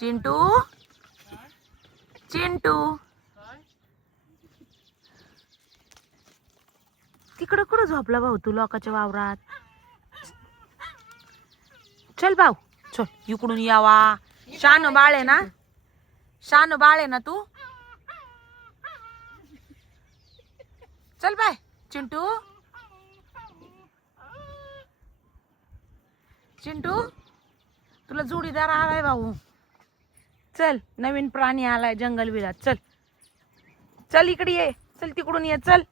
चिंटू चिंटू तिकडं कुठं झोपला भाऊ तू लोकांच्या वावरात? चल भाऊ चल इकडून यावा. शान बाळ आहे ना, शान बाळ आहे ना तू. चल बाय चिंटू. चिंटू तुला जोडीदार आलाय भाऊ. चल नवीन प्राणी आलाय जंगल विलात. चल चल इकडे ये. चल तिकडून ये. चल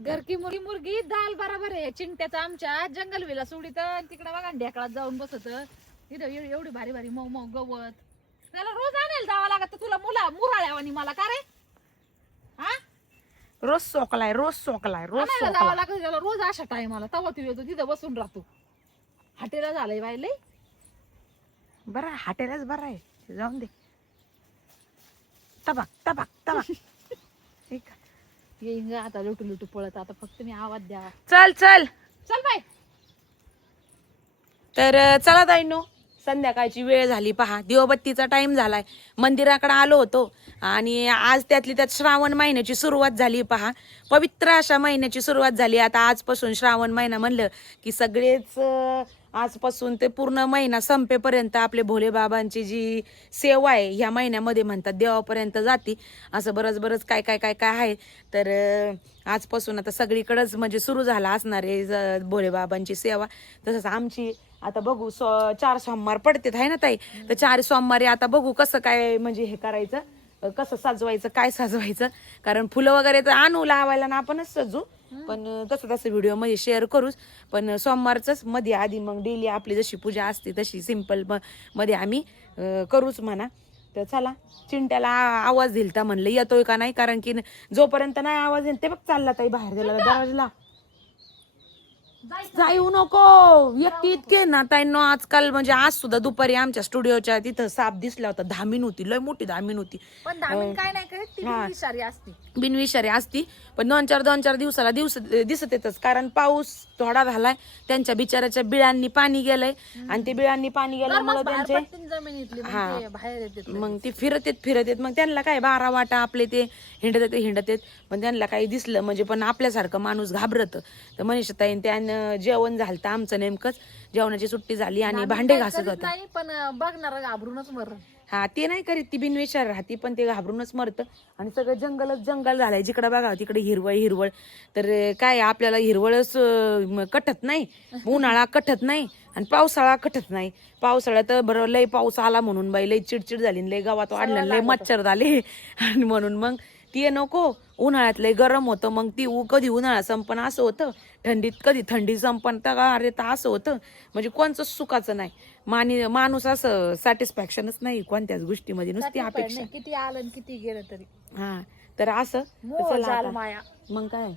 घर की मुर्गी मुर्गी दाल बराबर आहे. चिंट्याचा आमच्या जंगल विला सोडित तिकडे बघा ढेकळात जाऊन बसत. इथं एवढी भारी भारी मऊ मऊ गवत. त्याला रोज आणायला जावं लागत तुला मुराळ्यावानी मला का रे? हा रोज सोकलाय रोज सोकलाय रोज आणायला सोकलाय. जावं लागत त्याला रोज अशा टायमाला. तवा तू येतो तिथं बसून राहतो. हाटेला झालंय बाय लय. बरं हाटेलाच बरं आहे. जाऊन दे. तबाक तबाक तबाक. ठीक आहे. येईन ग आता लुटू लुटू पळत. आता फक्त मी आवाज द्यावा. चल चल. चल बाय. तर चला ताईंनो, संध्याकाळची वेळ झाली पहा. दिवाबत्तीचा टाइम झालाय. मंदिराकडे आलो होतो आणि आज त्यातली त्यात श्रावण महिन्याची सुरुवात झाली पहा. पवित्र अशा महिन्याची सुरुवात झाली. आता आजपासून श्रावण महिना म्हणलं की सगळेच आजपासून ते पूर्ण महिना संपेपर्यंत आपले भोले बाबांची जी सेवा आहे ह्या महिन्यामध्ये म्हणतात देवापर्यंत जाती. असं बरंच बरंच काय काय काय काय आहे. तर आजपासून आता सगळीकडेच म्हणजे सुरू झाला असणार आहे भोले बाबांची सेवा. तसंच आमची आता बघू 4 सोमवार पडतेत आहे ना ताई. तर 4 सोमवारी आता बघू कसं काय म्हणजे हे करायचं, कसं सजवायचं, काय सजवायचं. कारण फुलं वगैरे तर आणू लावायला ना आपणच सजू, पण तसं तसं व्हिडिओ मध्ये शेअर करूच. पण सोमवारच मध्ये आधी मग डेली आपली जशी पूजा असते तशी सिंपल मध्ये आम्ही करूच म्हणा. तर चला चिंट्याला आवाज दिलता म्हणलं येतोय का नाही. कारण की जोपर्यंत नाही आवाज येईल ते बघ चालला ताई बाहेर गेला दरवाजाला. जाऊ नको एकटी इतके ना ताईंनो. आजकाल म्हणजे आज सुद्धा दुपारी आमच्या स्टुडिओच्या तिथं साप दिसला होता. धामीन होती, लय मोठी धामीन होती. पण धामीन काय नाही करत ती बिनविषारी असते. बिनविषारी असती. पण 2-4 दिवसाला दिसत येतच. कारण पाऊस थोडा झालाय. त्यांच्या बिचाराच्या बिळांनी पाणी गेलंय आणि ते बिळांनी पाणी गेल्यामुळे त्यांचे जमिनीतली बाहेर येते. मग ती फिरत येत. मग त्यांना काय 12 वाटा आपले ते हिंडत येत. पण त्यांना काही दिसलं म्हणजे पण आपल्यासारखं माणूस घाबरत. तर मनीषाताईन त्यानं जेवण झालं आमचं नेमकंच. जेवणाची सुट्टी झाली आणि भांडे घासत होते. नाही पण बघणार घाबरूनच मर. हा ते नाही करीत, ती बिनविषार राहती. पण ते घाबरूनच मरतं. आणि सगळं जंगलच जंगल झालंय. जिकडे बघा तिकडे हिरवळ. तर काय आपल्याला हिरवळच कटत नाही, उन्हाळा कटत नाही आणि पावसाळा कटत नाही. पावसाळ्यात बरं लय पाऊस आला म्हणून बाई लय चिडचिड झाली, लय गावात वाढलं, लय मच्छर झाले. आणि म्हणून मग ती नको. उन्हाळ्यात लय गरम होतं. मग ती कधी उन्हाळा संपण असं होतं, थंडीत कधी थंडी संपण तर अरे तर असं होतं. म्हणजे कोणचंच सुखाचं नाही. माणूस असं सॅटिस्फॅक्शनच नाही कोणत्याच गोष्टीमध्ये, नुसती अपेक्षा. किती आलं किती गेलं तरी. हा तर असं माया. मग काय.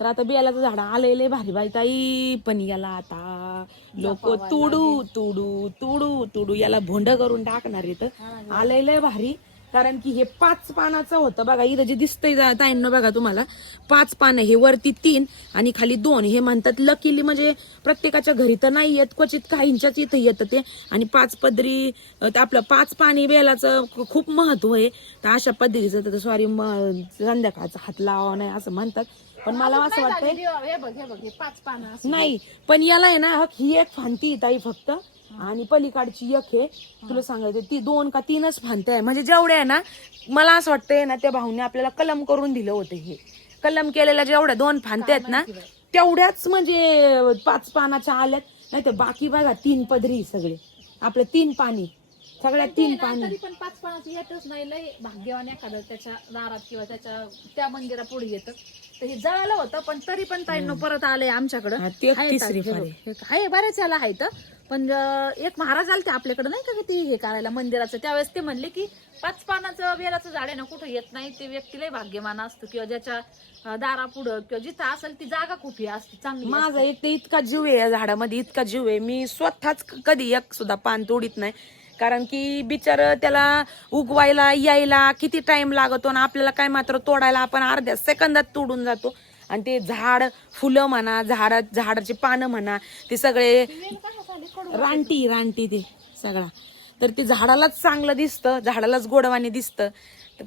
तर आता बियालाचं झाड आलेले भारी बाई ताई. पण याला आता लोक तुडू याला भोंड करून टाकणार इथं. आलेलं भारी. कारण की हे 5 पानाचं होतं बघा. इथं जे दिसतंय ताईंनो बघा तुम्हाला 5 पानं. हे वरती 3 आणि खाली 2. हे म्हणतात लकीली म्हणजे प्रत्येकाच्या घरी तर नाही येत, क्वचित काहींच्याच इथं येतं ते. आणि 5 पदरी आपलं 5 पाणी बेलाचं खूप महत्व आहे. तर अशा पद्धतीचं तर सॉरी संध्याकाळचा हात लावा नाही असं म्हणतात. पण मला असं वाटतंय 5 पानं नाही. पण याला आहे ना ही एक फांती ताई फक्त. आणि पलीकडची एक आहे तुला सांगायचं ती 2 का 3च फांत्या आहे. म्हणजे जेवढ्या आहे ना मला असं वाटतंय ना त्या भाऊने आपल्याला कलम करून दिलं होतं. हे कलम केलेल्या जेवढ्या 2 फांत्या आहेत ना तेवढ्याच म्हणजे 5 पानाच्या आल्यात. नाही तर बाकी बघा 3 पदरी सगळे आपले 3 पाणी सगळ्या 3 पाणी. तरी पण 5 पानाचं येतच नाही. लय भाग्यवान एखादं त्याच्या दारात किंवा त्या मंदिरा पुढे येतं. तर हे जळालं होतं पण तरी पण ताईंनो परत आलंय आमच्याकडं. आहे बरेच याला आहेत. पण एक महाराज आले ते आपल्याकडे नाही का किती हे करायला मंदिराचं. त्यावेळेस ते म्हणले की 5 पानाचं बेलाचं झाड आहे ना कुठं येत नाही. ते व्यक्तीला भाग्यवान असतं किंवा ज्याच्या दारा पुढं किंवा जिथं असेल ती जागा खूप ही असते चांगली. माझा एक ते इतका जीव आहे या झाडामध्ये, इतका जीव आहे. मी स्वतःच कधी एक सुद्धा पान तोडीत नाही. कारण की बिचार त्याला उगवायला यायला किती टाइम लागतो आणि आपल्याला काय मात्र तोडायला आपण अर्ध्या सेकंदात तोडून जातो. आणि ते झाड फुलं म्हणा, झाडाची पानं म्हणा, ते सगळे रानटी ते सगळा. तर ती झाडालाच चांगलं दिसतं, झाडालाच गोडवाने दिसतं.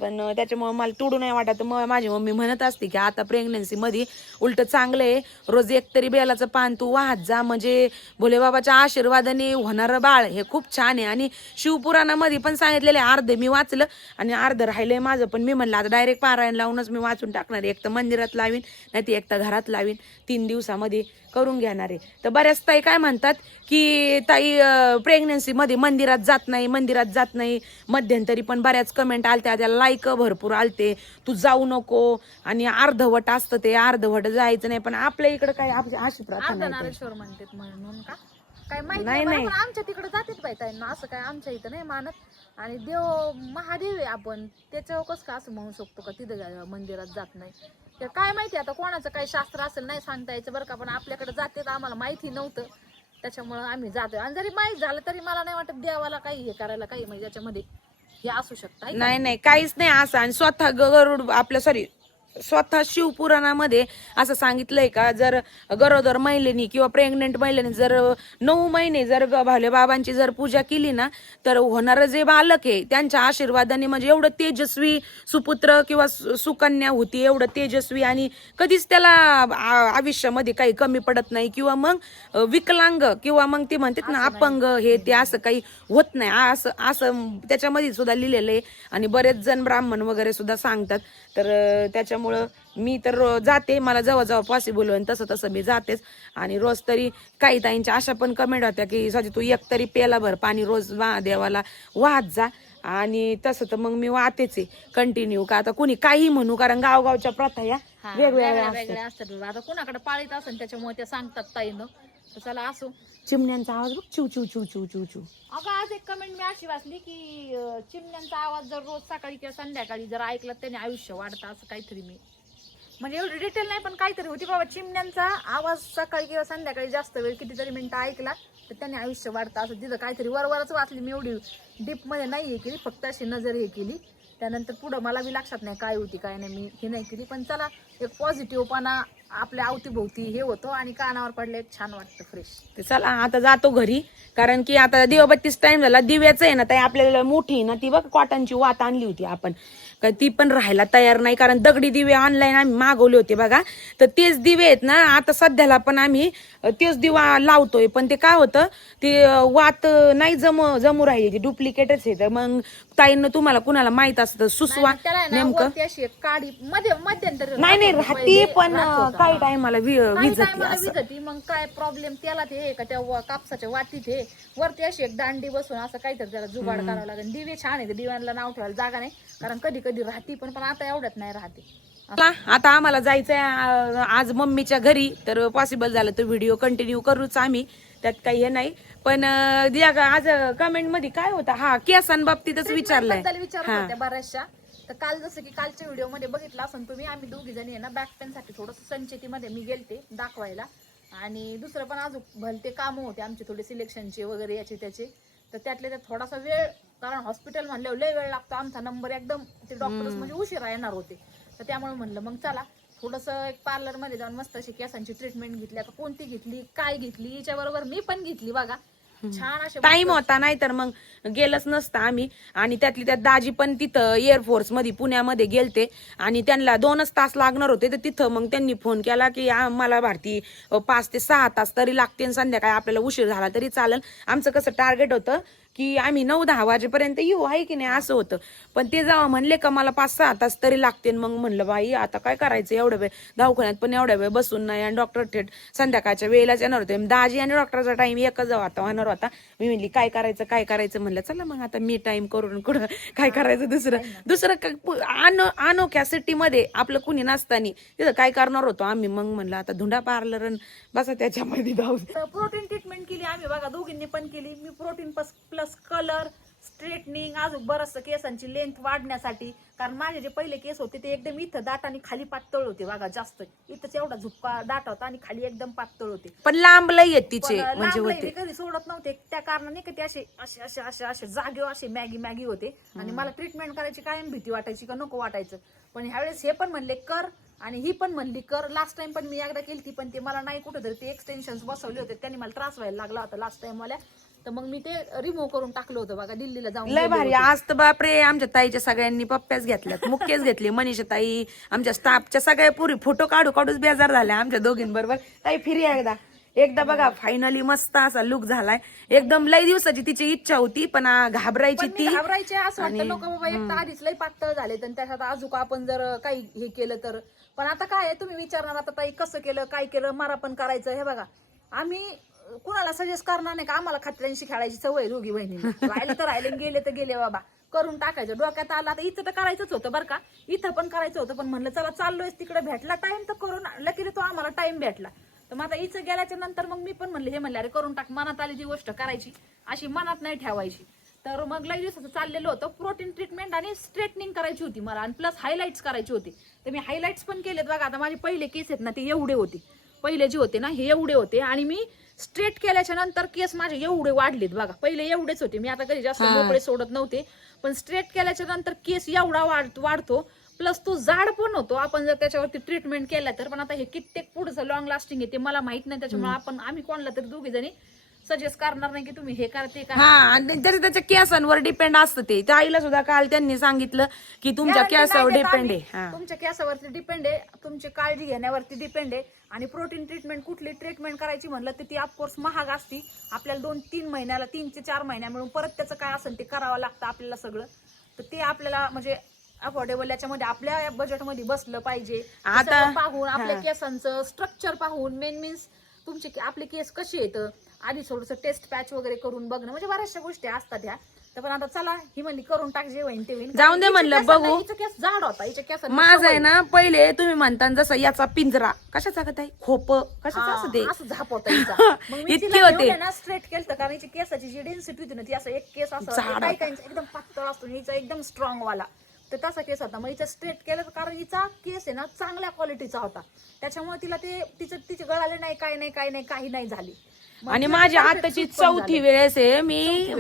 पण त्याच्यामुळे मला तोडू नाही वाटत. मग माझी मम्मी म्हणत असते की आता प्रेग्नन्सी मध्ये उलट चांगलं आहे, रोज एक तरी बेलाचं पान तू वाहत जा, म्हणजे भोलेबाबाच्या आशीर्वादाने होणारं बाळ हे खूप छान आहे. आणि शिवपुराणामध्ये पण सांगितलेलं आहे, अर्ध मी वाचलं आणि अर्ध राहिलंय माझं. पण मी म्हणलं आता डायरेक्ट पारायण लावूनच मी वाचून टाकणार आहे. एक तर मंदिरात लावीन, नाही ती एक तर घरात लावीन, 3 दिवसामध्ये करून घेणार आहे. तर बऱ्याच ताई काय म्हणतात की ताई प्रेग्नन्सी मध्ये मंदिरात जात नाही, मंदिरात जात नाही. मध्यंतरी पण बऱ्याच कमेंट आलत्या, त्याला लाईक भरपूर आलते, तू जाऊ नको आणि अर्धवट असतं ते, अर्धवट जायचं नाही. पण आपल्या इकडे काय अशी प्रथा नाही. अर्धनारेश्वर म्हणतात म्हणून का काय माहिती नाही, आमच्या तिकडे जातात बाई ताईंना, असं काय आमच्या इथं नाही मानत. आणि देव महादेव आहे आपण, त्याच्यावर कसं का असं म्हणू शकतो का तिथं मंदिरात जात नाही. तर काय माहिती आता कोणाचं काही शास्त्र असेल, नाही सांगता यायचं बरं का. पण आपल्याकडे जाते तर आम्हाला माहिती नव्हतं, त्याच्यामुळं आम्ही जातोय. आणि जरी माहीत झालं तरी मला नाही वाटत देवाला काही हे करायला काही म्हणजे त्याच्यामध्ये हे असू शकतं. नाही नाही काहीच नाही असं. आणि स्वतः गरुड आपलं स्वतः शिवपुराणामध्ये असं सांगितलंय का, जर गरोदर महिलेनी किंवा प्रेग्नेंट महिलेने जर 9 महिने जर भोले बाबांची जर पूजा केली ना, तर होणारं जे बालक आहे त्यांच्या आशीर्वादाने म्हणजे एवढं तेजस्वी सुपुत्र किंवा सुकन्या होती, एवढं तेजस्वी, आणि कधीच त्याला आयुष्यामध्ये काही कमी पडत नाही. किंवा मग विकलांग किंवा मग ते म्हणतात ना अपंग हे ते असं काही होत नाही. असं असं त्याच्यामध्ये सुद्धा लिहिलेलं आहे. आणि बरेच जण ब्राह्मण वगैरे सुद्धा सांगतात. तर त्याच्यामुळं मी तर जाते, मला जवळ पॉसिबल होईल तसं तसं मी जातेच. आणि रोज तरी काही ताईंच्या अशा पण कमेंट होत्या की साजी तू एक तरी पेला भर पाणी रोज देवाला वाहत जा. आणि तसं तर मग मी वाहतेच आहे कंटिन्यू. का आता कुणी काही म्हणू, कारण गावगावच्या प्रथा या वेगवेगळ्या असतात. आता कुणाकडे पाळीत असेल त्याच्यामुळे ते सांगतात ताईनं. चला असो. चिमण्यांचा आवाज बघ, चिव चिव चिव चिव चिव चिव. अगं आज एक कमेंट मी अशी वाचली की चिमण्यांचा आवाज जर रोज सकाळी किंवा संध्याकाळी जर ऐकला त्याने आयुष्य वाढतं, असं काहीतरी. मी म्हणजे एवढी डिटेल नाही पण काहीतरी होती बाबा, चिमण्यांचा आवाज सकाळी किंवा संध्याकाळी जास्त वेळ कितीतरी मिनिटं ऐकला तर त्याने आयुष्य वाढतं, असं तिथं काहीतरी वरवरच वाचली. मी एवढी डीप मध्ये नाही हे केली, फक्त अशी नजर हे केली. त्यानंतर पुढं मला बी लक्षात नाही काय होती काय नाही, मी हे नाही केली. पण चला, एक पॉझिटिव्हपणा आपल्या अवतीभोवती हे होतो आणि कानावर पडले छान वाटतं, फ्रेश. ते चला आता जातो घरी, कारण की आता दिवाबत्तीस टाइम झाला. दिव्याचं आहे ना ताई आपल्याला मोठी ना ती बघ कॉटनची वात आणली होती आपण, का ती पण राहायला तयार नाही. कारण दगडी दिवे ऑनलाईन आम्ही मागवले होते बघा, तर तेच दिवे आहेत ना आता सध्याला पण आम्ही तेच दिवा लावतोय. पण ते काय होतं, ते वात नाही जमू राहिली, ती डुप्लिकेटच आहे. तर मग ताईंना तुम्हाला कुणाला माहित असतं सुसवा नेमकं काढी मध्यंतरी नाही राहती, पण काही टायमाला विजती. मग काय प्रॉब्लेम त्याला ते का त्या कापसाच्या वाटीत हे वरती अशी एक दांडी बसून असं काहीतरी त्याला जुगाड करावं लागेल. दिवे छान आहे, दिव्यांना नाव ठेवायला जागा नाही, कारण कधी कधी राहती पण आता एवढ्यात नाही राहते. आता आम्हाला जायचंय आज मम्मीच्या घरी, तर पॉसिबल झालं तर व्हिडिओ कंटिन्यू करूच आम्ही, त्यात काही हे नाही. पण आज कमेंट मध्ये काय होता, हा केसांबाबतीतच विचारलंय बऱ्याचशा. तर काल जसं की कालच्या व्हिडिओ मध्ये बघितलं असं तुम्ही, आम्ही दोघी जणी आहे ना बॅक पेन साठी थोडस संचेतीमध्ये मी गेलते दाखवायला. आणि दुसरं पण अजून भलते कामं होते आमचे थोडे सिलेक्शनचे वगैरे याचे त्याचे. तर त्यातले त्यात थोडासा वेळ, कारण हॉस्पिटल म्हणल्यावर लय वेळ लागतो. आमचा नंबर एकदम ते डॉक्टर्स म्हणजे उशिरा येणार होते, तर त्यामुळे म्हणलं मग चला थोडंसं एक पार्लर मध्ये जाऊन मस्त अशी केसांची ट्रीटमेंट घेतली. आता कोणती घेतली काय घेतली याच्या बरोबर मी पण घेतली बघा, छान असे टाइम होता, नाही तर मग गेलंच नसतं आम्ही. आणि त्यातली त्यात दाजी पण तिथं एअरफोर्स मध्ये पुण्यामध्ये गेलते आणि त्यांना 2च तास लागणार होते. तर तिथं मग त्यांनी फोन केला की मला भारती 5 ते 6 तास तरी लागते, संध्याकाळी आपल्याला उशीर झाला तरी चालेल. आमचं कसं टार्गेट होतं की आम्ही 9-10 वाजेपर्यंत येऊ, आहे की नाही असं होतं. पण ते जेव्हा म्हणले का मला 5-6 तास तरी लागते, मग म्हणलं बाई आता काय करायचं, एवढ्या वेळ दवाखान्यात पण एवढ्या वेळ बसून नाही. आणि डॉक्टर थेट संध्याकाळच्या वेळेलाच येणार होते. दाजी आणि डॉक्टरचा टाइम एकच होणार होता. मी म्हणली काय करायचं म्हणलं चला मग आता मी टाइम करून कुठं काय करायचं दुसरं अनोख्या सिटीमध्ये आपलं कुणी नसतानी तिथं काय करणार होतो आम्ही. मग म्हणलं आता धुंडा पार्लर बसा त्याच्यामध्ये जाऊ. प्रोटीन ट्रीटमेंट केली आम्ही बघा, दोघींनी पण केली. मी प्रोटीन प्लस कलर स्ट्रेटनिंग, अजून बरंचसं केसांची लेंथ वाढण्यासाठी. कारण माझे जे पहिले केस होते ते एकदम इथं दाट आणि खाली पातळ होते बघा, जास्त इथंच एवढा झुपका दाट होता आणि खाली एकदम पातळ होते. पण लांब लय आहेत तिचे, म्हणजे होते कधी सोडत नव्हते. त्या कारणाने ते असे असे असे असे असे जागेवर असे मॅगी होते. आणि मला ट्रीटमेंट करायची कायम भीती वाटायची का नको वाटायचं. पण ह्यावेळेस हे पण म्हणले कर आणि ही पण म्हणली कर. लास्ट टाइम पण मी एकदा केली ती, पण ते मला नाही कुठेतरी ते एक्सटेन्शन बसवले होते, त्यांनी मला त्रास व्हायला लागला होता लास्ट टाइम मला. तर मग मी ते रिमूव्ह करून टाकलं होतं बघा, दिल्लीला जाऊन लय गेले भारी. होते. आज तर बापरे आमच्या ताईच्या सगळ्यांनी पप्प्याच घेतल्यात, मुक्केच घेतले. मनीषा ताई, आमच्या स्टाफच्या सगळ्या पुरी फोटो काढूच बेजार झाल्या आमच्या दोघींबरोबर. ताई फिरी एकदा बघा फायनली मस्त असा लुक झालाय एकदम. लय दिवसाची तिची इच्छा होती पण घाबरायची ती. घाबरायचे असं वाटतं नको बाबा, एक तर आधीच लय पातळ झाले तर त्याच्यात अजून आपण जर काही हे केलं तर. पण आता काय आहे, तुम्ही विचारणार आता ताई कसं केलं काय केलं, मला पण करायचं. हे बघा, आम्ही कुणाला सजेस्ट करणार नाही का, आम्हाला खत्र्यांशी खेळायची सवय दोघी बहिणींना. राहिले तर राहिले, गेले तर गेले बाबा, करून टाकायचं. डोक्यात आला आता इथं तर करायचंच होतं बरं का, इथं पण करायचं होतं, पण म्हणलं चला चाललोय तिकडे, भेटला टाइम तर करून. लकीने तो आम्हाला टाइम भेटला. तर मग आता इथं गेल्याच्या नंतर मग मी पण म्हणले, हे म्हणले अरे करून टाक, मनात आली ती गोष्ट करायची, अशी मनात नाही ठेवायची. तर मग लई दिवसाचं चाललेलं होतं. प्रोटीन ट्रीटमेंट आणि स्ट्रेटनिंग करायची होती मला, आणि प्लस हायलाइट्स करायचे होते. तर मी हायलाइट्स पण केलेत बघा. आता माझे पहिले केस आहेत ना ते एवढे होते, पहिले जे होते ना हे एवढे होते, आणि मी स्ट्रेट केल्याच्या नंतर केस माझे एवढे वाढलेत बघा. पहिले एवढेच होते, मी आता कधी जास्त मोकळे सोडत नव्हते, पण स्ट्रेट केल्याच्या नंतर केस एवढा वाढतो, प्लस तो जाड पण होतो आपण जर त्याच्यावरती ट्रीटमेंट केला तर. पण आता हे कित्येक पुढचं लॉंग लास्टिंग आहे ते मला माहित नाही, त्याच्यामुळे आम्ही कोणाला तरी दोघी जणी सजेस्ट करणार नाही की तुम्ही हे करा ते करा. हा, आणि तरी त्याच्या केसांवर डिपेंड असतं ते. त्या आईला सुद्धा काल त्यांनी सांगितलं की तुमच्या केसावर डिपेंड आहे. तुमच्या केसावरती डिपेंड आहे, तुमची काळजी घेण्यावरती डिपेंड आहे. आणि प्रोटीन ट्रीटमेंट कुठली ट्रीटमेंट करायची म्हणलं तर ती ऑफकोर्स महाग असती. आपल्याला 2-3 महिन्याला 3 ते 4 महिन्या मिळून परत त्याचं काय असेल ते करावं लागतं आपल्याला सगळं. तर ते आपल्याला म्हणजे अफोर्डेबल याच्यामध्ये आपल्या बजेटमध्ये बसलं पाहिजे. आता पाहून आपल्या केसांचं स्ट्रक्चर पाहून, मेन मीन्स तुमचे आपले केस कसे येतं आधी थोडंसं टेस्ट पॅच वगैरे करून बघणं, म्हणजे बऱ्याचशा गोष्टी असतात ह्या. तर पण आता चला, ही म्हणली करून टाक जे होईन ते होईन. जाऊन दे म्हणलं बघू. हिचा केस जाड होता, हिच्या केस माझं आहे ना पहिले तुम्ही म्हणता जसं याचा पिंजरा कशाचा का ताई, खोप कशाचं असं ते असं झाप होता हिचा. मग मी इतके तिला होते घेऊन ना स्ट्रेट केलं, कारण हिची केसाची जी डेन्सिटी होती ना ती असं एक केस असं काही एकदम पातळ असतो, हिचा एकदम स्ट्रॉंग वाला. तर तसा केस होता. मग हिचा स्ट्रेट केलं कारण हिचा केस आहे ना चांगल्या क्वालिटीचा होता, त्याच्यामुळे तिला ते तिचे गळाले नाही, काही नाही झाली. आणि माझी आताची 4थी वेळेस आहे मी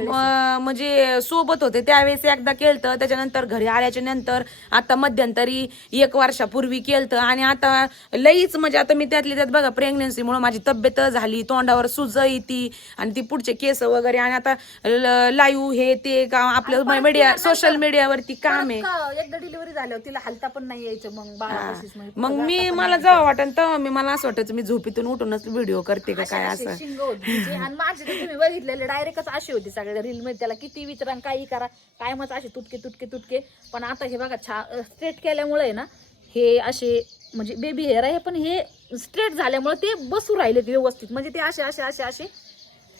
म्हणजे सोबत होते त्यावेळेस एकदा केलतं, त्याच्यानंतर घरी आल्याच्या नंतर आता मध्यंतरी 1 वर्षापूर्वी केलतं. आणि आता लईच म्हणजे आता मी त्यातली त्यात बघा प्रेग्नन्सीमुळे माझी तब्येत झाली, तोंडावर सुज येते आणि ती पुढचे केस वगैरे. आणि आता लाईव्ह हे ते आपलं मीडिया सोशल मीडियावरती काम आहे. एकदा डिलिव्हरी झाल्यावर तिला हलता पण नाही यायचं. मग मला जेव्हा वाटत तेव्हा मला असं वाटायचं मी झोपेतून उठूनच व्हिडिओ करते का काय असं. आणि माझे तर तुम्ही बघितलेले डायरेक्टच अशी होती सगळ्या रील मध्ये, त्याला किती विचारा काही करा कायमच असे तुटके. पण आता हे बघा स्ट्रेट केल्यामुळे ना हे असे म्हणजे बेबी हेअर आहे, पण हे स्ट्रेट झाल्यामुळे ते बसू राहिले व्यवस्थित, म्हणजे ते असे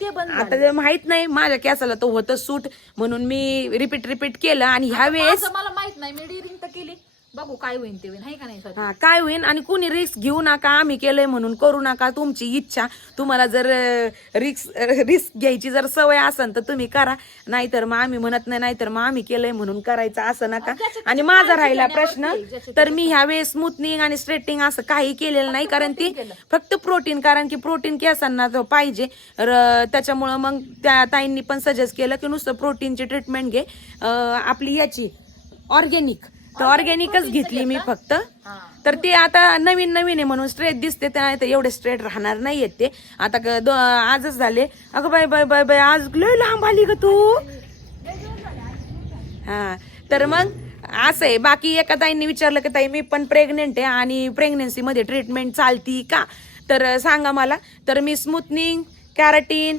ते बंद. आता ते माहित नाही माझ्या केसाला तो होतं सूट म्हणून मी रिपीट केलं. आणि ह्या वेळेस मला माहित नाही, मी डिरिंग तर केली, बघू काय होईल ते होईल, हाय का नाही. हा काय होईल. आणि कुणी रिस्क घेऊ नका, आम्ही केलंय म्हणून करू नका, तुमची इच्छा. तुम्हाला जर रिस्क घ्यायची जर सवय असेल तर तुम्ही करा, नाहीतर मग आम्ही म्हणत नाही, नाहीतर मग आम्ही केलंय म्हणून करायचं असं नका. आणि माझा राहिला प्रश्न तर मी ह्यावेळेस स्मूथनिंग आणि स्ट्रेटिंग असं काही केलेलं नाही, कारण ती फक्त प्रोटीन, कारण की प्रोटीन केसांना पाहिजे. त्याच्यामुळं मग त्या ताईंनी पण सजेस्ट केलं की नुसतं प्रोटीनची ट्रीटमेंट घे, आपली याची ऑर्गॅनिक. तर ऑर्गॅनिकच घेतली मी फक्त. तर ते आता नवीन आहे म्हणून स्ट्रेट दिसते, तर एवढे स्ट्रेट राहणार नाहीयेत ते. आता आजच झाले. अगं बाय आज लय लांब आली ग तू. हा, तर मग असं आहे. बाकी एका ताईंनी विचारलं की ताई मी पण प्रेग्नेंट आहे आणि प्रेग्नेन्सी मध्ये ट्रीटमेंट चालती का, तर सांगा मला. तर मी स्मूथनिंग, कॅराटीन,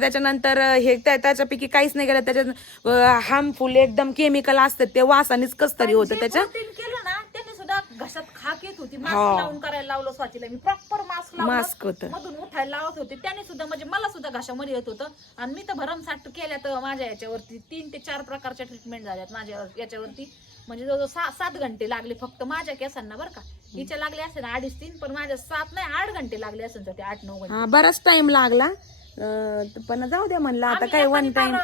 त्याच्यानंतर हे त्याच्यापैकी काहीच नाही केलं. त्याच्यात हार्मफुल एकदम केमिकल असतात, ते वासानेच कस तरी होतं त्याच्या. केलं ना त्यांनी सुद्धा घशात खाक येत होती, मास्क लावून करायला लावलं स्वातीला मी, प्रॉपर मास्क होतं, मधून उठायला लावत होते त्याने सुद्धा, म्हणजे मला सुद्धा घशामध्ये येत होतं. आणि मी तर भरमसाठ केल्या तर माझ्या याच्यावरती 3 ते 4 प्रकारच्या ट्रीटमेंट झाल्यात माझ्या याच्यावरती. म्हणजे जवळजवळ 7 घंटे लागले फक्त माझ्या केसांना बरं का. हिच्या लागले असेल 2.5-3, पण माझ्या 7 नाही 8 घंटे लागले असेल, ते 8-9 घंटे. बराच टाइम लागला. पण जाऊ द्या म्हणलं आता काय वन टाइम.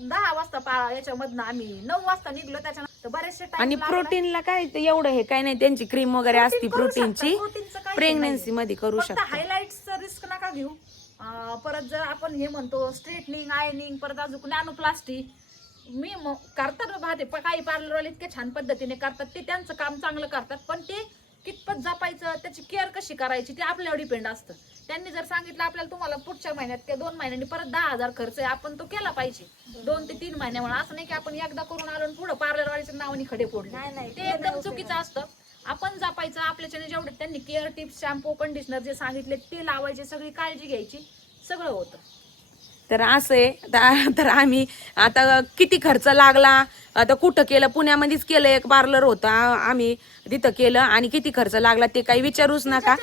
10 वाजता याच्यामधनं आम्ही 9 वाजता निघलो, त्याच्यानंतर बरेचसे टाइम. आणि प्रोटीनला काय ते एवढं हे काय नाही, त्यांची क्रीम वगैरे असती प्रोटीनची, प्रेग्नन्सी मध्ये करू शकता. हायलाइट्सचं रिस्क नका घेऊ. परत जर आपण हे म्हणतो स्ट्रेटनिंग, आयनिंग, परत अजून नॅनोप्लास्टी मी करतात बाबा, ते काही पार्लरवाले इतके छान पद्धतीने करतात, ते त्यांचं काम चांगलं करतात, पण ते कितपत जपायचं, त्याची केअर कशी करायची ते आपल्यावर डिपेंड असतं. त्यांनी जर सांगितलं आपल्याला तुम्हाला पुढच्या महिन्यात किंवा 2 महिन्यांनी परत 10,000 खर्च आहे, आपण तो केला पाहिजे 2 ते 3 महिन्यामुळे. असं नाही की आपण एकदा करून आलो आणि पुढे पार्लरवाडीच्या नावाने खडे फोडले, ते एकदम चुकीचं असतं. आपण जपायचं आपल्याच्याने जेवढे त्यांनी केअर टिप्स, शॅम्पू, कंडिशनर जे सांगितले ते लावायचे, सगळी काळजी घ्यायची, सगळं होतं. तर असं आहे. तर आम्ही आता किती खर्च लागला, आता कुठं केलं, पुण्यामध्येच केलं, एक पार्लर होता आम्ही तिथं केलं, आणि किती खर्च लागला ते काही विचारूच नका,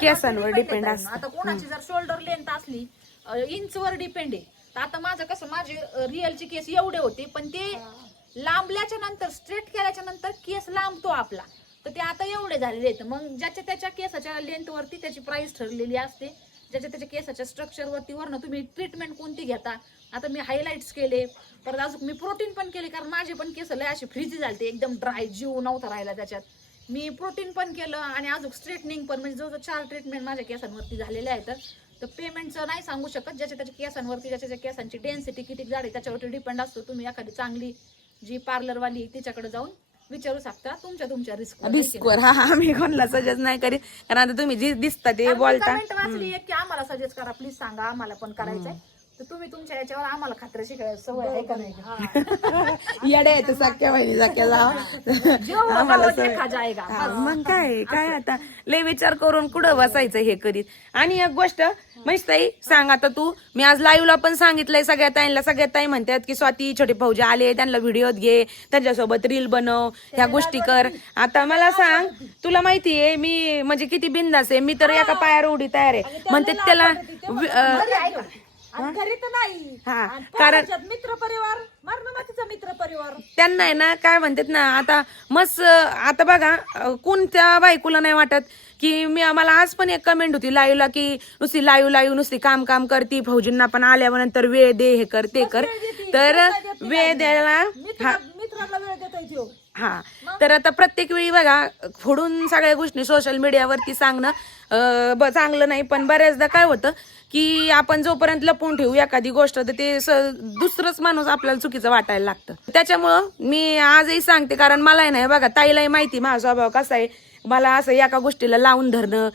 केसांवर डिपेंड असतं. आता कोणाची जर शोल्डर लेंथ असली इंचवर डिपेंड आहे. तर आता माझं कसं, माझे रिअलचे केस एवढे होते, पण ते लांबल्याच्या नंतर, स्ट्रेट केल्याच्या नंतर केस लांबतो आपला, तर ते आता एवढे झालेले आहेत. मग ज्याच्या त्याच्या केसाच्या लेंथ वरती त्याची प्राइस ठरलेली असते, ज्याच्या त्याच्या केसाच्या स्ट्रक्चर वरती वरनं तुम्ही ट्रीटमेंट कोणती घेता. आता मी हायलाइट्स केले, परत अजून मी प्रोटीन पण केले, कारण माझे पण केस लय असे फ्रीजी झाले, एकदम ड्राय, जीव नव्हता राहिला त्याच्यात. मी प्रोटीन पण केलं आणि अजून स्ट्रेटनिंग पण, म्हणजे जवळजवळ 4 ट्रीटमेंट माझ्या केसांवरती झालेल्या आहेत. तर पेमेंटचं नाही सांगू शकत, ज्याच्या त्याच्या केसांवरती, ज्याच्या त्याच्या केसांची डेन्सिटी किती जाड आहे त्याच्यावरती डिपेंड असतो. तुम्ही एखादी चांगली जी पार्लरवाली तिच्याकडे जाऊन विचारू शकता, तुमच्या रिस्कवर. हा, आम्ही कोणाला सजेस्ट नाही करीत, कारण आता तुम्ही जी दिसता ते बोलता. वाचली की आम्हाला सजेस्ट करा प्लीज, सांगा आम्हाला पण करायचंय, तर तुम्ही तुमच्या याच्यावर आम्हाला खात्री शिकायला सवय आहे का नाही. येड्या येते सख्या बहिणी सख्या मग काय आता लय विचार करून कुठं बसायचं हे करीत. आणि एक गोष्ट ताई सांग, आता तू, मी आज लाईव्हला पण सांगितलंय सगळ्या ताईंना, सगळ्या ताई म्हणतात की स्वाती छोटे भाऊजी आले, त्यांना व्हिडिओ घे, त्यांच्यासोबत रील बनव, ह्या गोष्टी कर. आता मला सांग, तुला माहितीये मी म्हणजे किती बिंदास आहे, मी तर एका पायावर उडी तयार आहे म्हणते त्याला. घरी तर नाही, हा, कारण मित्र परिवार मातीचा मित्र परिवार त्यांना आहे ना, काय म्हणतात ना, आता मस्त. आता बघा, कोणत्या बायकोला नाही वाटत की मला आज पण एक कमेंट होती लाईव्हला की नुसती लाईव्ह नुसती काम करती, फौजींना पण आल्यावर नंतर वेळ दे, हे कर ते कर. तर वेळ द्यायला मित्राला वेळ देता येतो. हा, तर आता प्रत्येक वेळी बघा फोडून सगळ्या गोष्टी सोशल मीडियावरती सांगणं चांगलं नाही. पण बऱ्याचदा काय होतं की आपण जोपर्यंत लपवून ठेवू एखादी गोष्ट, तर ते दुसरंच माणूस आपल्याला चुकीचं वाटायला लागतं. त्याच्यामुळं मी आजही सांगते, कारण मलाही नाही बघा, ताईलाही माहिती माझा स्वभाव कसा आहे. मला असं एका गोष्टीला लावून धरणं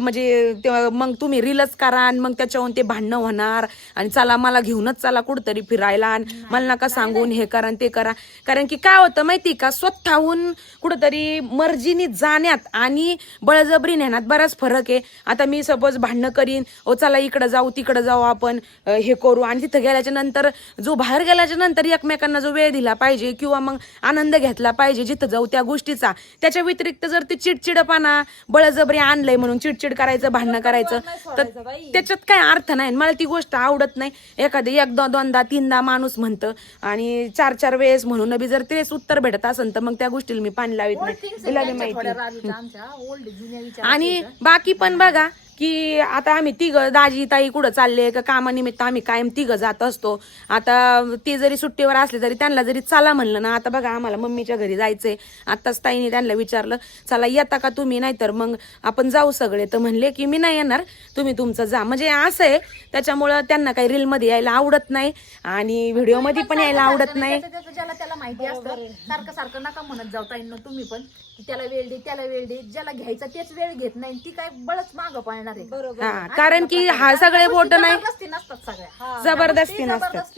म्हणजे मग तुम्ही रीलच करा आणि मग त्याच्याहून ते भांडणं होणार, आणि चला मला घेऊनच चला कुठतरी फिरायला, आणि मला नका सांगून हे करा ते करा. कारण की काय होतं माहिती का, स्वतःहून कुठंतरी मर्जीने जाण्यात आणि बळजबरी नेण्यात बराच फरक आहे. आता मी सपोज भांडणं करीन, ओ चला इकडं जाऊ तिकडं जाऊ आपण हे करू, आणि तिथं गेल्याच्या नंतर जो बाहेर गेल्याच्या नंतर एकमेकांना जो वेळ दिला पाहिजे किंवा मग आनंद घेतला पाहिजे जिथं जाऊ त्या गोष्टीचा, त्याच्या व्यतिरिक्त जर ते चिडचिडपणा बळजबरी आणलंय म्हणून चिडचिड करायचं, भांडणं करायचं, तर त्याच्यात काय अर्थ नाही. मला ती गोष्ट आवडत नाही. एखादी 1दा 2दा 3दा माणूस म्हणतं, आणि 4 वेळेस म्हणून बी जर तेच उत्तर भेटत असेल तर मग त्या गोष्टीला मी पाणी लावित नाही, तिला माहिती. आणि बाकी पण बघा की आता आम्ही तिघं, दाजी ताई कुठं चालले का कामानिमित्त आम्ही कायम तिघं जात असतो. आता ते जरी सुट्टीवर असले तरी त्यांना जरी चला म्हणलं ना, आता बघा आम्हाला मम्मीच्या घरी जायचंय, आताच ताईने त्यांना विचारलं चला येता का तुम्ही, नाही तर मग आपण जाऊ सगळे, तर म्हणले की मी नाही येणार, तुम्ही तुमचं जा. म्हणजे असं आहे, त्याच्यामुळं त्यांना काही रील मध्ये यायला आवडत नाही आणि व्हिडिओ मध्ये पण यायला आवडत नाही. ज्याला त्याला माहिती असतं, सारखं नका म्हणत जाऊ ताईंना तुम्ही पण, त्याला वेळ दे त्याला वेळ दे, ज्याला घ्यायचा तेच वेळ घेत नाही, ती काय बळच मागं पाळणार आहे. हा, कारण की हा सगळे बोट नाही, जबरदस्ती नसतात सगळ्या, जबरदस्ती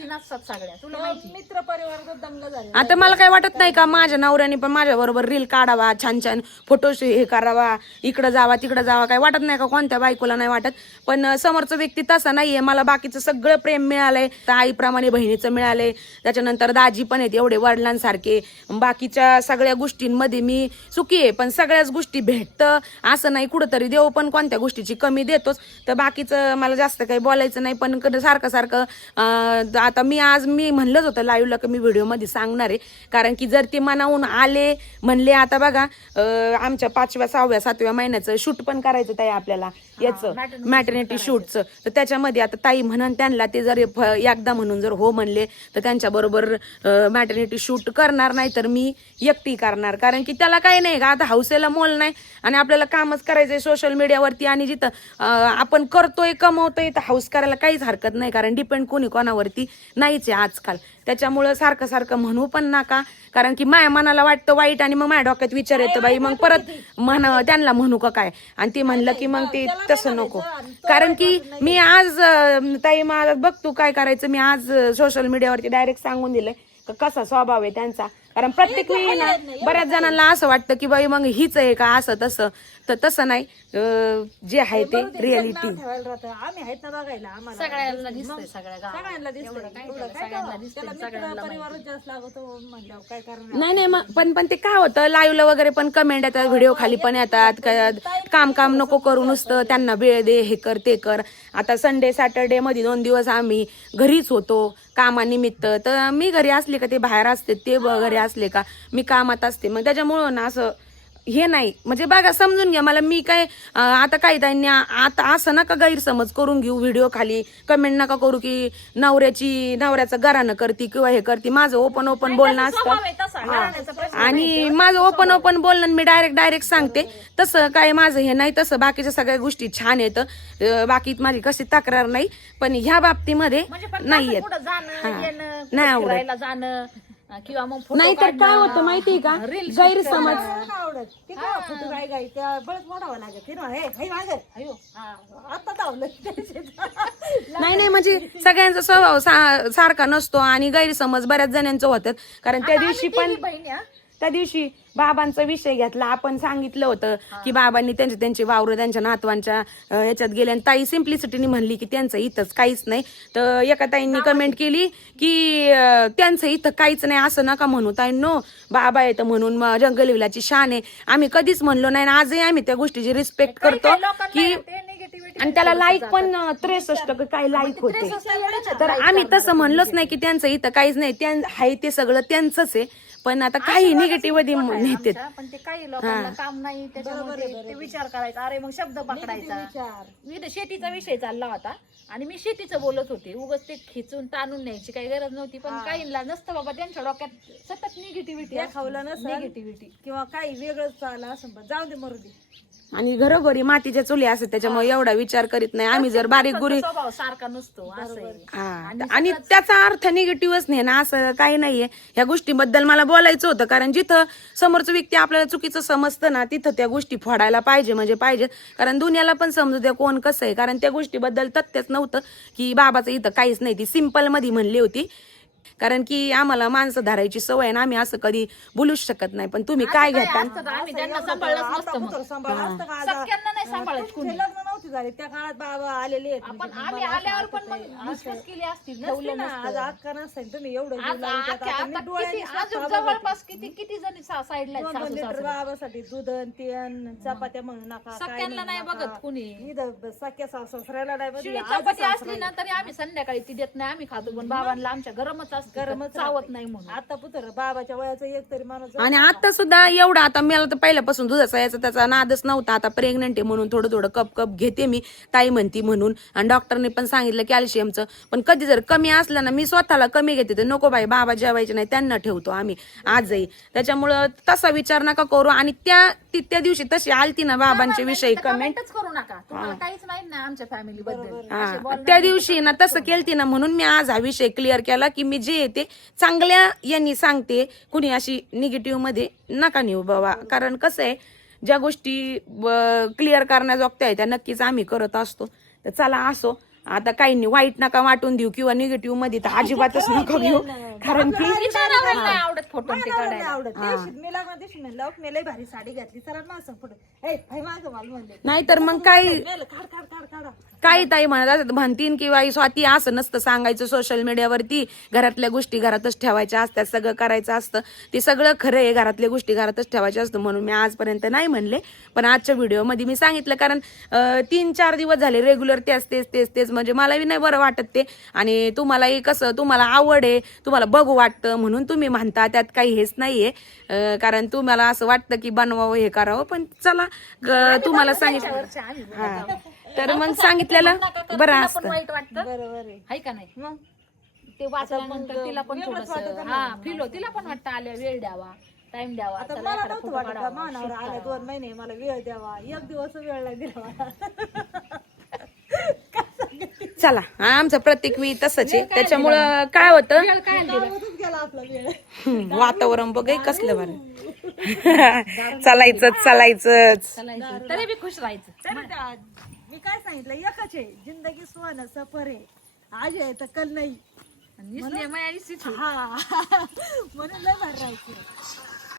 नसतात सगळ्या, तुला माहिती. मित्र परिवार दंगल झाले. आता मला काय वाटत नाही का माझ्या नवऱ्याने पण माझ्या बरोबर रील काढावा, छान छान फोटो हे करावा, इकडं जावा तिकडं जावा, काय वाटत नाही का, कोणत्या बायकोला नाही वाटत. पण समोरचा व्यक्ती तसा नाहीये. मला बाकीचं सगळं प्रेम मिळालंय, आईप्रमाणे बहिणीचं मिळालंय, त्याच्यानंतर दाजी पण आहेत एवढे वडिलांसारखे, बाकीच्या सगळ्या गोष्टींमध्ये मी सुखी आहे. पण सगळ्याच गोष्टी भेटतं असं नाही, कुठंतरी देव पण कोणत्या गोष्टीची कमी देतोच. तर बाकीचं मला जास्त काही बोलायचं नाही. पण सारखं आता मी म्हणलंच होतं लाईव्हला की मी व्हिडिओमध्ये सांगणार आहे, कारण की जर ते मनावून आले म्हणले, आता बघा आमच्या 5व्या 6व्या 7व्या महिन्याचं शूट पण करायचं ताई आपल्याला, याचं मॅटर्निटी शूटचं. तर त्याच्यामध्ये आता ताई म्हणून त्यांना ते जर एकदा म्हणून जर हो म्हणले तर त्यांच्या बरोबर मॅटर्निटी शूट करणार, नाही तर मी एकटी करणार. कारण की त्याला काय काही नाही का आता हौसेला मोल नाही आणि आपल्याला कामच करायचंय सोशल मीडियावरती आणि जिथं आपण करतोय कमवतोय तर हौस करायला काहीच हरकत नाही कारण डिपेंड कोणी कोणावरती नाहीच आहे आजकाल. त्याच्यामुळं सारखं सारखं म्हणू पण नका कारण की माझ्या मनाला वाटतं वाईट आणि मग माझ्या डोक्यात विचार येतं बाई मग परत त्यांना म्हणू का काय आणि ते म्हणलं की मग ते तसं नको. कारण की मी आज ताई मला बघ तू काय करायचं मी आज सोशल मीडियावरती डायरेक्ट सांगून दिलंय कसा स्वभाव आहे त्यांचा. कारण प्रत्येक वेळी ना बऱ्याच जणांना असं वाटतं की बाई मग हीच आहे का असं तसं तर तसं नाही. जे आहे ते रियालिटी आम्ही आहेत ना बघायला आम्हाला सगळ्यांना दिसतंय सगळ्याला दिसतंय त्याला परिवारच जास्त लागतो म्हणल्यावर काय करणार. नाही मग पण ते काय होतं लाईव्हला वगैरे पण कमेंट येतात व्हिडिओ खाली पण येतात काम नको करू नुसतं त्यांना वेळ दे हे कर ते कर. आता संडे सॅटर्डे मध्ये 2 दिवस आम्ही घरीच होतो कामानिमित्त तर मी घरी असले का ते बाहेर असते ते घरी असले का मी कामात असते मग त्याच्यामुळं ना असं हे नाही म्हणजे बघा समजून घ्या मला मी काय आता काही त्यांनी आता असं नका गैरसमज करून घेऊ व्हिडिओ खाली कमेंट नका करू की नवऱ्याचं घरानं करती किंवा हे करती. माझं ओपन बोलणं असतं आणि माझं ओपन बोलणं मी डायरेक्ट सांगते तसं काय माझं हे नाही. तसं बाकीच्या सगळ्या गोष्टी छान येतं बाकी माझी कशी तक्रार नाही पण ह्या बाबतीमध्ये नाही येत नाही आवडत किंवा मग नाही तर काय होतं माहितीये का गैरसमज आवडत ते काय फोटो काय त्या बळच मोडावं लागत आता धावलं नाही म्हणजे सगळ्यांचा स्वभाव सारखा नसतो आणि गैरसमज बऱ्याच जणांचं होतात. कारण त्या दिवशी बाबांचा विषय घेतला आपण सांगितलं होतं की बाबांनी त्यांचे वावर त्यांच्या नातवांच्या याच्यात गेले आणि ताई सिम्प्लिसिटीने म्हणली की त्यांचं इथंच काहीच नाही. तर एका ताईंनी कमेंट केली की त्यांचं इथं काहीच नाही असं नका म्हणू ताईंनो बाबा येतं म्हणून जंगल विलाची शान आहे. आम्ही कधीच म्हणलो नाही आजही आम्ही त्या गोष्टीची रिस्पेक्ट करतो की आणि त्याला लाईक पण 63 काय लाईक होते तर आम्ही तसं म्हणलोच नाही की त्यांचं इथं काहीच नाही आहे ते सगळं त्यांचंच आहे. पण आता काही निगेटिव्हिटी नेते पण ते काही लोकांना काम नाही त्याच्यामुळे ते विचार करायचा अरे मग शब्द पकडायचा. शेतीचा विषय चालला होता आणि मी शेतीचं बोलत होते उगाच ते खिचून ताणून न्यायची काही गरज नव्हती पण काहींना नसतं बाबा त्यांच्या डोक्यात सतत निगेटिव्हिटी खावलं नसतं किंवा काही वेगळंच चाललं असं जाऊ दे मरू दे. आणि घरोघरी मातीच्या चुली असतात त्याच्यामुळे एवढा विचार करीत नाही आम्ही जर बारीक गुरी स्वभाव सारखा नसतो आणि त्याचा अर्थ निगेटिव्हच नाही ना असं काही नाहीये. ह्या गोष्टीबद्दल मला बोलायचं होतं कारण जिथं समोरचं व्यक्ती आपल्याला चुकीचं समजतं ना तिथं त्या गोष्टी फोडायला पाहिजे कारण दुनियाला पण समजू द्या कोण कसं आहे. कारण त्या गोष्टीबद्दल तथ्यच नव्हतं की बाबाचं इथं काहीच नाही ती सिंपल मध्ये म्हणली होती कारण की आम्हाला माणसं धरायची सवय ना आम्ही असं कधी बोलूच शकत नाही. पण तुम्ही काय घेता लग्न नव्हती झाली त्या काळात बाबा आलेले आल्यावर पण केली असती आज अक्का नसतं तुम्ही एवढं जवळपास किती जणी साईडला बाबासाठी दूध तेन चपात्या म्हणू नका सगळ्यांना नाही बघत कुणी सख्या सासऱ्याला नाही चपाती असली ना तरी आम्ही संध्याकाळी ती देत नाही आम्ही खातो पण बाबांना आमच्या गरमच चावत नाही म्हणून. आता पुत्र बाबाच्या वयाचं एक तरी माणूस आणि आता सुद्धा एवढा आता मला तर पहिल्यापासून दुधाचा याचा त्याचा नादच नव्हता. आता प्रेग्नंट आहे म्हणून थोडं कप घेते मी ताई म्हणती म्हणून आणि डॉक्टरने पण सांगितलं कॅल्शियमचं पण कधी जर कमी असलं ना मी स्वतःला कमी घेते तर नको बाई बाबा जेवायचे नाही त्यांना ठेवतो आम्ही आजही. त्याच्यामुळं तसा विचार नका करू आणि त्या दिवशी तशी आलती ना बाबांच्या विषयी कमेंटच करू नका तुम्हाला काहीच माहित नाही आमच्या फॅमिली बद्दल त्या दिवशी ना तसं केलती ना म्हणून मी आज हा विषय क्लिअर केला की मी जे येते चांगल्या यांनी सांगते कुणी अशी निगेटिव्ह मध्ये नका नेऊ बाबा. कारण कसं आहे ज्या गोष्टी क्लिअर करण्याजोगत्या आहे त्या नक्कीच आम्ही करत असतो. तर चला असो आता काही वाईट नका वाटून देऊ किंवा निगेटिव्ह मध्ये तर अजिबातच नका घेऊ कारण की आवडत फोटो आवडत मी लग्न दिवशी म्हणलं मी लई भारी साडी घातली सर माझं फोटो नाही तर मग काही ताई म्हणत म्हणतीन किंवा स्वाती असं नसतं सांगायचं सोशल मीडियावरती घरातल्या गोष्टी घरातच ठेवायच्या असतात सगळं करायचं असतं ते सगळं खरं आहे घरातल्या गोष्टी घरातच ठेवायच्या असतं म्हणून मी आजपर्यंत नाही म्हणले. पण आजच्या व्हिडिओमध्ये मी सांगितलं कारण 3-4 दिवस झाले रेग्युलर तेच म्हणजे मलाही नाही बरं वाटत ते आणि तुम्हालाही कसं तुम्हाला आवड आहे तुम्हाला बघू वाटतं म्हणून तुम्ही म्हणता त्यात काही हेच नाहीये कारण तुम्हाला असं वाटतं की बनवावं हे करावं पण चला तुम्हाला सांगितलं तर मग सांगितलेलं बरं असतं. वाईट वाटतं बरोबर आहे का नाही मग ते वाचल्यानंतर तिला पण थोडंसं तिला पण वाटतं आल्या वेळ द्यावा टाइम द्यावा. आता चला मला एखादा नव्हतं photo वाटत का काढावा, मानावर shoot आलाय करावा. 2 महिने मला वेळ द्यावा, 1 दिवस वेळ नाही दिला मला. चला आमचं प्रत्येक वेळी तसंच आहे. त्याच्यामुळं काय होतं वेळ काय दिला? कामातच गेला आपला वेळ. वातावरण बघ कसलं बरं. चालायचंच चालायचंच. चालायचं. तरी बी खुश राहायचं. तरी मी काय सांगितलं एकच आहे, जिंदगी सुहाना सफर आहे, आज आहे तर कल नाही. आणि इसलिए मैं इसी हा म्हणून लय भारी राहायचं.